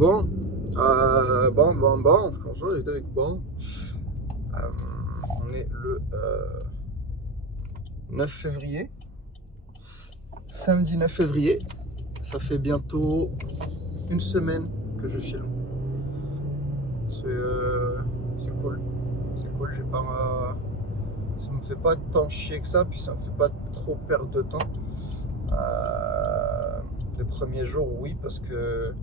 Bon, bon, je commence avec bon. On est le 9 février, samedi 9 février. Ça fait bientôt une semaine que je filme. C'est cool, j'ai pas, ça me fait pas tant chier que ça, puis ça me fait pas trop perdre de temps. Les premiers jours, oui, parce que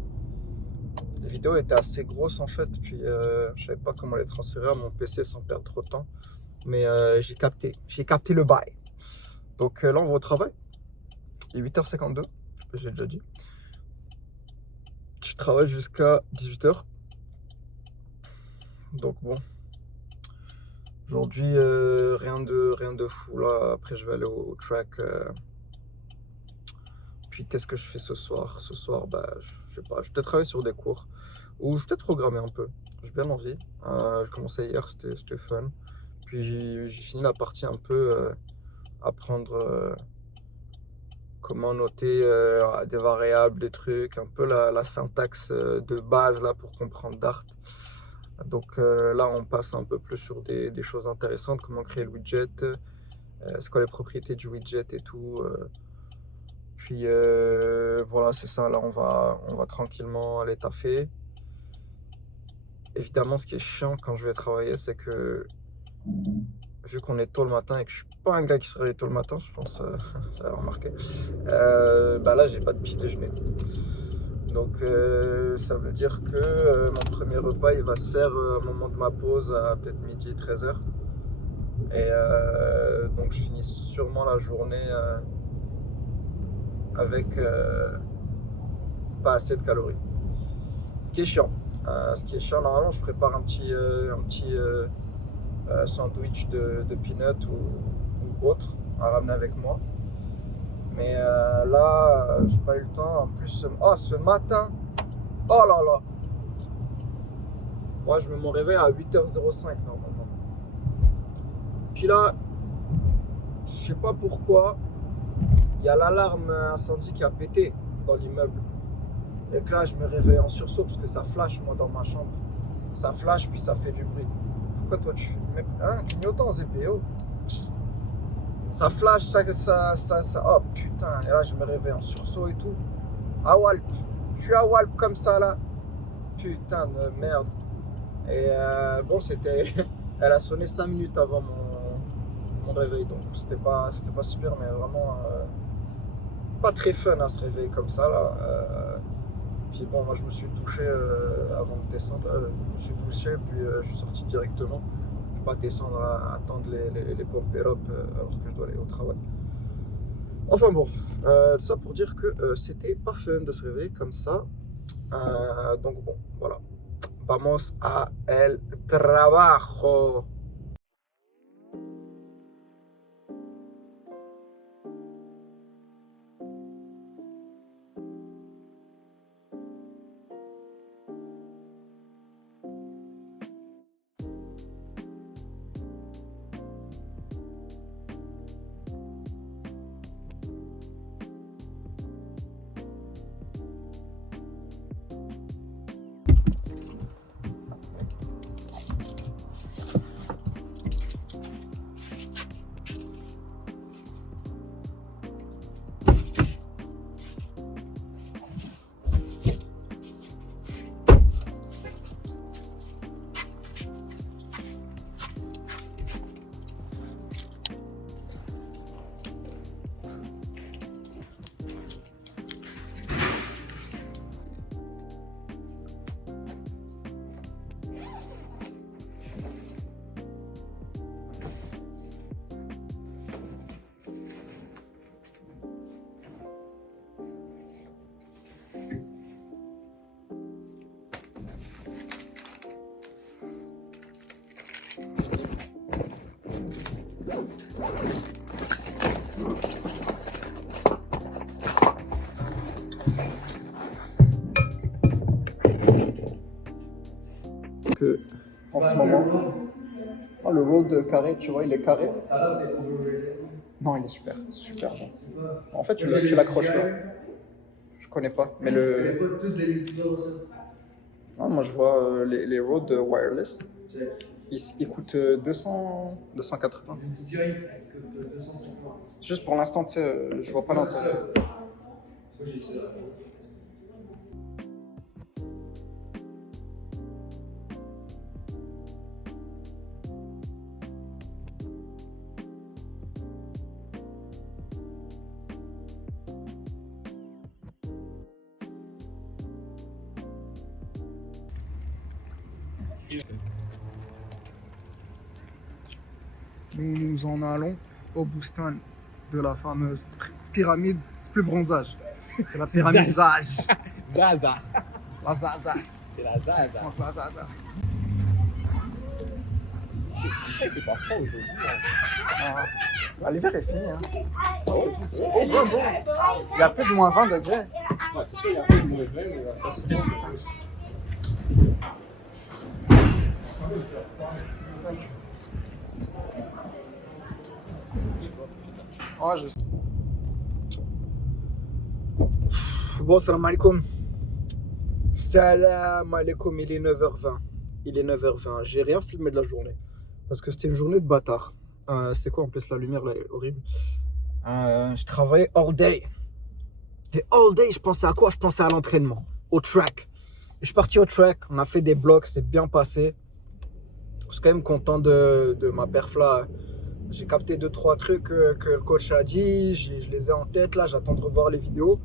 les vidéos étaient assez grosses en fait, puis je savais pas comment les transférer à mon PC sans perdre trop de temps. Mais j'ai capté le bail. Donc là, on va au travail. Il est 8h52, j'ai déjà dit. Je travaille jusqu'à 18h. Donc bon, aujourd'hui, rien de fou là. Après, je vais aller au track. Puis qu'est-ce que je fais ce soir? Ce soir, bah, je sais pas, je vais peut-être travailler sur des cours. Ou je vais peut-être programmer un peu. J'ai bien envie. J'ai commencé hier, c'était fun. Puis j'ai fini la partie un peu apprendre comment noter des variables, des trucs, un peu la syntaxe de base là pour comprendre Dart. Donc là, on passe un peu plus sur des choses intéressantes, comment créer le widget, c'est quoi les propriétés du widget et tout. Puis voilà, c'est ça. Là, on va tranquillement aller taffer. Évidemment, ce qui est chiant quand je vais travailler, c'est que vu qu'on est tôt le matin et que je suis pas un gars qui se réveille tôt le matin, je pense ça va remarquer. Bah là, j'ai pas de petit déjeuner. Donc ça veut dire que mon premier repas, il va se faire au moment de ma pause à peut-être midi, 13h. Et donc je finis sûrement la journée avec pas assez de calories. Ce qui est chiant. Normalement, je prépare un petit sandwich de peanut ou autre à ramener avec moi. Mais là, j'ai pas eu le temps. En plus, ce matin, oh là là! Moi, je me mon réveil à 8h05 normalement. Puis là, je sais pas pourquoi, il y a l'alarme incendie qui a pété dans l'immeuble. Et que là, je me réveille en sursaut parce que ça flash, moi, dans ma chambre. Ça flash, puis ça fait du bruit. Pourquoi toi, tu fais... tu clignotant, ZPO. Ça flash, ça... Oh, putain. Et là, je me réveille en sursaut et tout. À Walp. Je suis à Walp comme ça, là. Putain de merde. Et bon, c'était... Elle a sonné 5 minutes avant mon réveil. Donc, c'était pas super, mais vraiment... pas très fun à se réveiller comme ça, là. Puis bon, moi je me suis douché avant de descendre. Je me suis douché, puis je suis sorti directement. Je ne vais pas descendre à attendre les pump-it-up alors que je dois aller au travail. Enfin bon, tout ça pour dire que c'était pas fun de se réveiller comme ça. Donc bon, voilà. Vamos a el trabajo. Que en ce moment, oh, le road carré, tu vois, il est carré. Non, il est super bon. En fait, tu l'accroches là. Je connais pas, mais le. Non, moi je vois les Rode wireless. Ils coûtent 200, 280. Juste pour l'instant, tu sais, je vois pas l'intérêt. Nous en allons au Boustan de la fameuse pyramide. C'est plus bronzage, c'est la pyramide Zage. Zaza. La Zaza. C'est la Zaza. La Zaza. Il fait pas froid aujourd'hui. Hein. Ah, l'hiver est fini. Hein. Oh, bon. Il y a plus de moins 20 degrés. Ouais, c'est ça, il y a pas de mauvais vin, mais pas souvent. Ouais, Bon, salam alaikum. Salam alaikum, il est 9h20. Il est 9h20. J'ai rien filmé de la journée. Parce que c'était une journée de bâtard. C'était quoi en plus, la lumière là est horrible. Je travaillais all day. Et all day, je pensais à quoi? Je pensais à l'entraînement, au track. Et je suis parti au track, on a fait des blocs, c'est bien passé. Je suis quand même content de ma perf là. J'ai capté 2-3 trucs que le coach a dit, je les ai en tête là, j'attends de revoir les vidéos.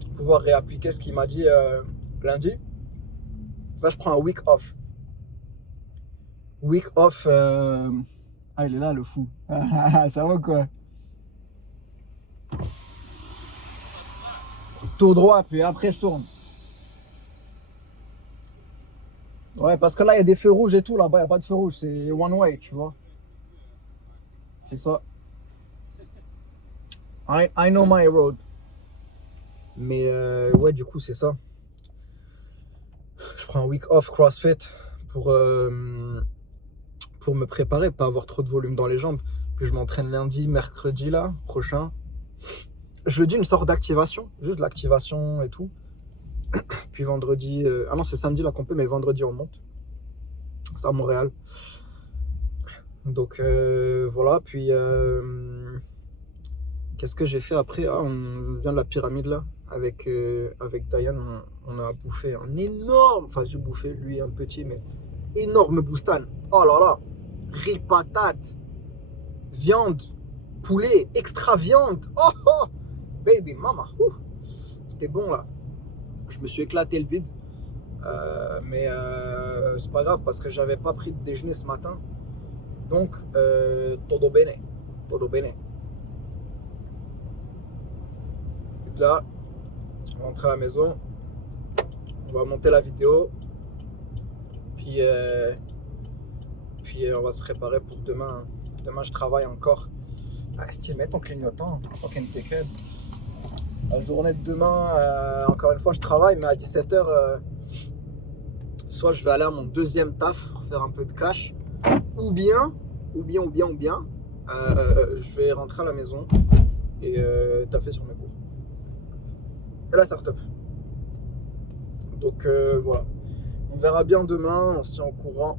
Pour pouvoir réappliquer ce qu'il m'a dit lundi. Là, je prends un week off. Week off. Ah, il est là le fou. Ça va quoi? Tout droit, puis après je tourne. Ouais, parce que là, il y a des feux rouges et tout. Là-bas, il n'y a pas de feux rouges. C'est one way, tu vois. C'est ça. I know my road. Mais ouais, du coup, c'est ça. Je prends un week off CrossFit pour me préparer, pas avoir trop de volume dans les jambes. Puis je m'entraîne lundi, mercredi, là, prochain. Jeudi, une sorte d'activation. Juste de l'activation et tout. Puis vendredi... ah non, c'est samedi la compé, mais vendredi, on monte. C'est à Montréal. Donc voilà, puis qu'est-ce que j'ai fait après? Ah, on vient de la pyramide là, avec Diane, on a bouffé un énorme, enfin j'ai bouffé lui un petit, mais énorme boustan. Oh là là, riz, patate, viande, poulet, extra viande. Oh oh, baby mama, c'était bon là. Je me suis éclaté le bide, mais c'est pas grave parce que j'avais pas pris de déjeuner ce matin. Donc, todo bene. Todo bene. Et là, on rentre à la maison. On va monter la vidéo. Puis on va se préparer pour demain. Demain, je travaille encore. Ah, si tu mets ton clignotant, fucking dickhead. La journée de demain, encore une fois, je travaille, mais à 17h, soit je vais aller à mon deuxième taf pour faire un peu de cash, ou bien, je vais rentrer à la maison et taffer sur mes cours. Et la start-up. Donc voilà. On verra bien demain, on se tient au courant.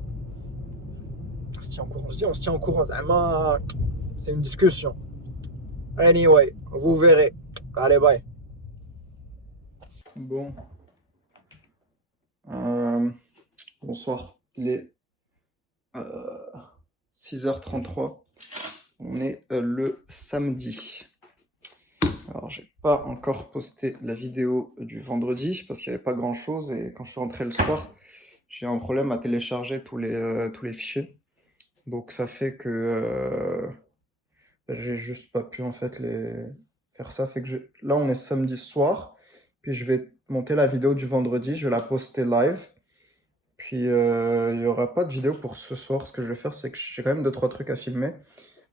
On se tient au courant, c'est une discussion. Anyway, vous verrez. Allez, bye. Bon. Bonsoir. Il est 6h33. On est le samedi. Alors, j'ai pas encore posté la vidéo du vendredi parce qu'il n'y avait pas grand chose. Et quand je suis rentré le soir, j'ai un problème à télécharger tous les fichiers. Donc, ça fait que j'ai juste pas pu en fait faire ça. Fait que là, on est samedi soir. Puis, je vais monter la vidéo du vendredi. Je vais la poster live. Puis, il n'y aura pas de vidéo pour ce soir. Ce que je vais faire, c'est que j'ai quand même 2-3 trucs à filmer.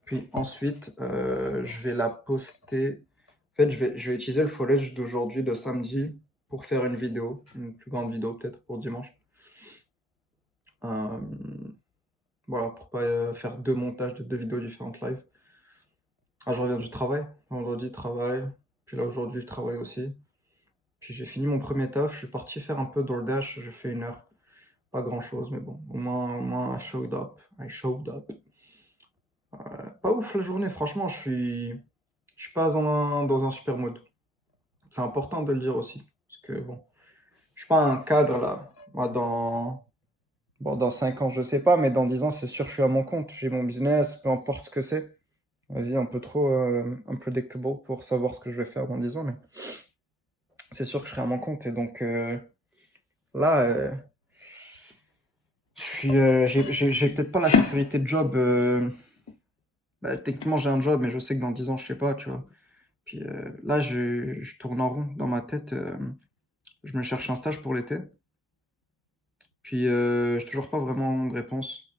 Puis ensuite, je vais la poster. En fait, je vais utiliser le footage d'aujourd'hui, de samedi, pour faire une vidéo, une plus grande vidéo peut-être pour dimanche. Voilà, pour pas faire 2 montages de 2 vidéos différentes live. Ah, je reviens du travail. Vendredi, travail. Puis là, aujourd'hui, je travaille aussi. Puis j'ai fini mon premier taf, je suis parti faire un peu DoorDash, j'ai fait 1 heure. Pas grand-chose, mais bon, au moins, I showed up. Pas ouf la journée, franchement, je suis pas dans un super mood. C'est important de le dire aussi, parce que bon, je suis pas un cadre là. Moi, dans 5 ans, je sais pas, mais dans 10 ans, c'est sûr, je suis à mon compte. J'ai mon business, peu importe ce que c'est. Ma vie est un peu trop unpredictable pour savoir ce que je vais faire dans 10 ans, mais c'est sûr que je serai à mon compte. Et donc là, j'ai peut-être pas la sécurité de job. Bah, techniquement, j'ai un job, mais je sais que dans 10 ans, je sais pas, tu vois. Puis là, je tourne en rond dans ma tête. Je me cherche un stage pour l'été. Puis j'ai toujours pas vraiment de réponse.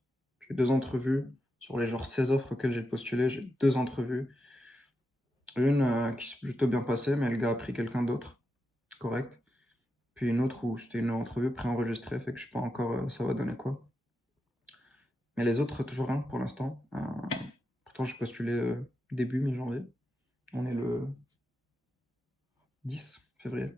J'ai 2 entrevues. Sur les genre 16 offres auxquelles j'ai postulé, j'ai 2 entrevues. Une qui s'est plutôt bien passée, mais le gars a pris quelqu'un d'autre. Correct. Puis une autre où c'était une entrevue préenregistrée, fait que je sais pas encore ça va donner quoi. Mais les autres, toujours rien pour l'instant. Pourtant, j'ai postulé début mi-janvier. On est le 10 février.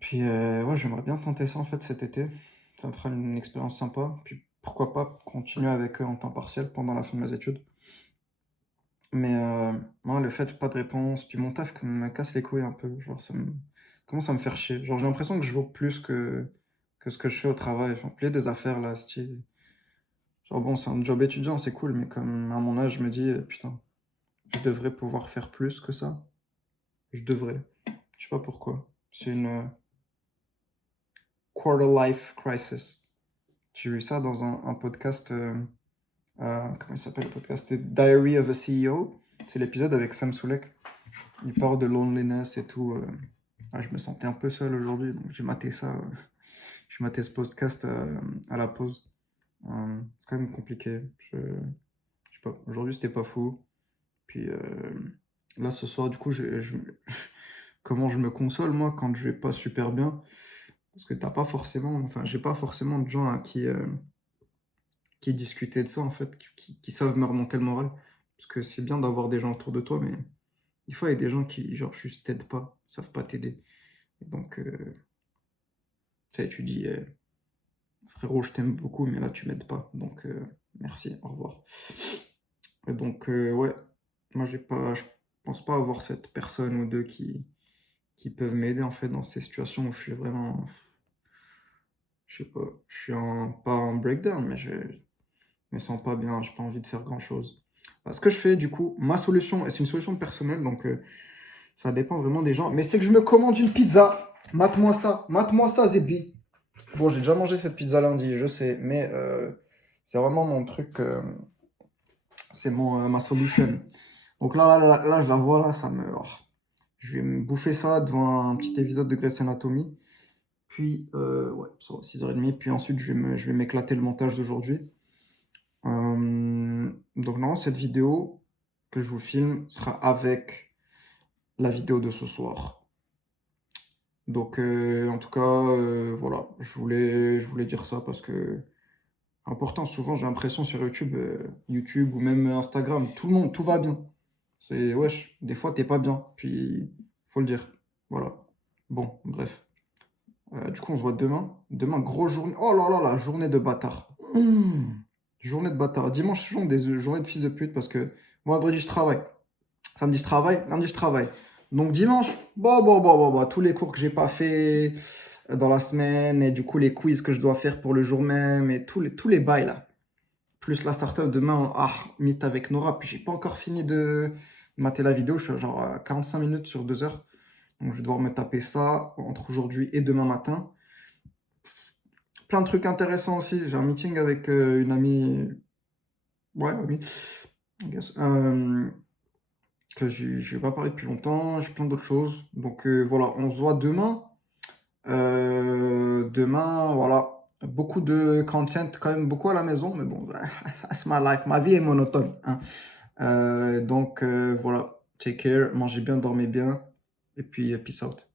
Puis ouais, j'aimerais bien tenter ça en fait cet été. Ça me fera une expérience sympa. Puis pourquoi pas continuer avec eux en temps partiel pendant la fin de mes études. Mais moi, le fait, pas de réponse, puis mon taf me casse les couilles un peu. Genre, commence à me faire chier. Genre, j'ai l'impression que je vaux plus que ce que je fais au travail. Genre, plier des affaires là, style. Genre, bon, c'est un job étudiant, c'est cool, mais comme à mon âge, je me dis, putain, je devrais pouvoir faire plus que ça. Je devrais. Je sais pas pourquoi. C'est une quarter life crisis. J'ai vu ça dans un podcast. Comment il s'appelle le podcast? C'est Diary of a CEO. C'est l'épisode avec Sam Sulek. Il parle de loneliness et tout. Je me sentais un peu seul aujourd'hui, donc j'ai maté ça. J'ai maté ce podcast à la pause. C'est quand même compliqué. Je sais pas. Aujourd'hui, c'était pas fou. Puis là, ce soir, du coup, comment je me console, moi, quand je vais pas super bien? Parce que t'as pas forcément... Enfin, j'ai pas forcément de gens à qui discutaient de ça, en fait, qui savent me remonter le moral. Parce que c'est bien d'avoir des gens autour de toi, mais des fois, il y a des gens qui, genre, juste t'aident pas, savent pas t'aider. Et donc, tu sais, tu dis, frérot, je t'aime beaucoup, mais là, tu m'aides pas. Donc, merci, au revoir. Et donc, ouais, moi, je pense pas avoir cette personne ou deux qui peuvent m'aider, en fait, dans ces situations où je suis vraiment, je sais pas, je suis pas en breakdown, mais je me sens pas bien, j'ai pas envie de faire grand-chose. Ce que je fais, du coup, ma solution, et c'est une solution personnelle, donc ça dépend vraiment des gens, mais c'est que je me commande une pizza. Mate-moi ça, Zébi. Bon, j'ai déjà mangé cette pizza lundi, je sais, mais c'est vraiment mon truc, c'est ma solution. Donc là, je la vois, là, je vais me bouffer ça devant un petit épisode de Grey's Anatomy. Puis, ouais, ça va, 6h30. Puis ensuite, je vais m'éclater le montage d'aujourd'hui. Donc, non, cette vidéo que je vous filme sera avec la vidéo de ce soir. Donc, en tout cas, voilà, je voulais dire ça parce que important, souvent j'ai l'impression sur YouTube ou même Instagram, tout va bien. C'est, wesh, des fois t'es pas bien, puis faut le dire. Voilà. Bon, bref. Du coup, on se voit demain. Demain, grosse journée. Oh là là, la journée de bâtard. Journée de bâtard. Dimanche, ce sont des journées de fils de pute parce que vendredi, je travaille. Samedi, je travaille. Lundi, je travaille. Donc dimanche, bon, tous les cours que j'ai pas fait dans la semaine et du coup les quiz que je dois faire pour le jour même et tous les bails là. Plus la startup demain, meet avec Nora. Puis j'ai pas encore fini de mater la vidéo. Je suis genre à 45 minutes sur 2 heures. Donc je vais devoir me taper ça entre aujourd'hui et demain matin. Plein de trucs intéressants aussi. J'ai un meeting avec une amie. Ouais, amie. I guess. Que je vais pas parler depuis longtemps. J'ai plein d'autres choses. Donc voilà, on se voit demain. Demain, voilà. Beaucoup de content, quand même beaucoup à la maison. Mais bon, c'est ma life. Ma vie est monotone, hein. Donc voilà. Take care. Mangez bien, dormez bien. Et puis, peace out.